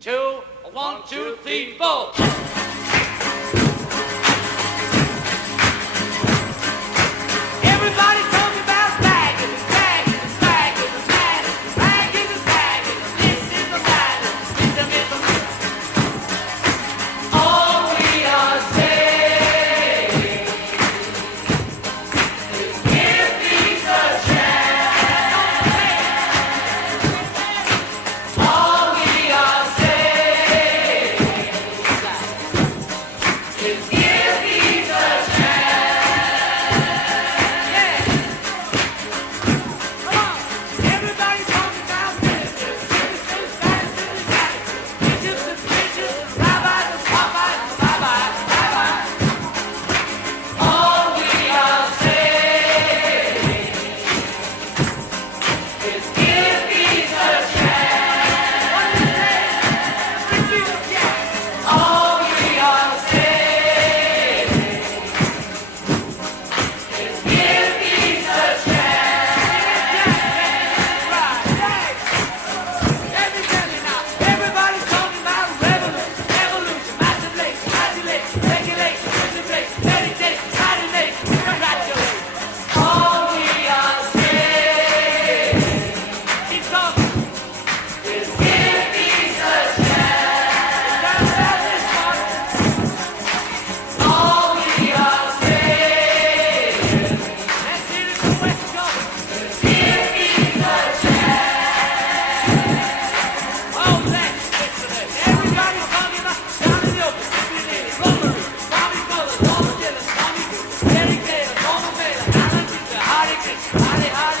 two, one, two, three, four. Everybody talking about bagging, bagging, bagging, bagging, bagging, bagging. This is the bagging, rhythm is the rhythm. All we are saying is give peace a chance. All we are saying is give peace a chance. Yeah. Come on. Everybody talking about business. Business, business, business, business, business, rabbis, rabbis, rabbis, rabbis. All we are saying is give peace a chance. What is it? Give peace a chance. All we are saying is give peace a chance. Right, right. Everybody now. Everybody's talking about revolution, evolution, isolation, isolation, regulation, integration, meditation, coordination, congratulations. All we are saying, keep talking, is give peace a chance. That's this one. All we are saying, let's hear it from West Coast. Give peace a chance. Oh, let's listen to this. Everybody's talking about Johnny Milton, Jimmy Lee, Rotary, Bobby Fuller, Norman Dillon, Tommy Good, Terry Taylor, Norman Mailer, Alan Luther, Hardy Fish, Hardy, Hardy.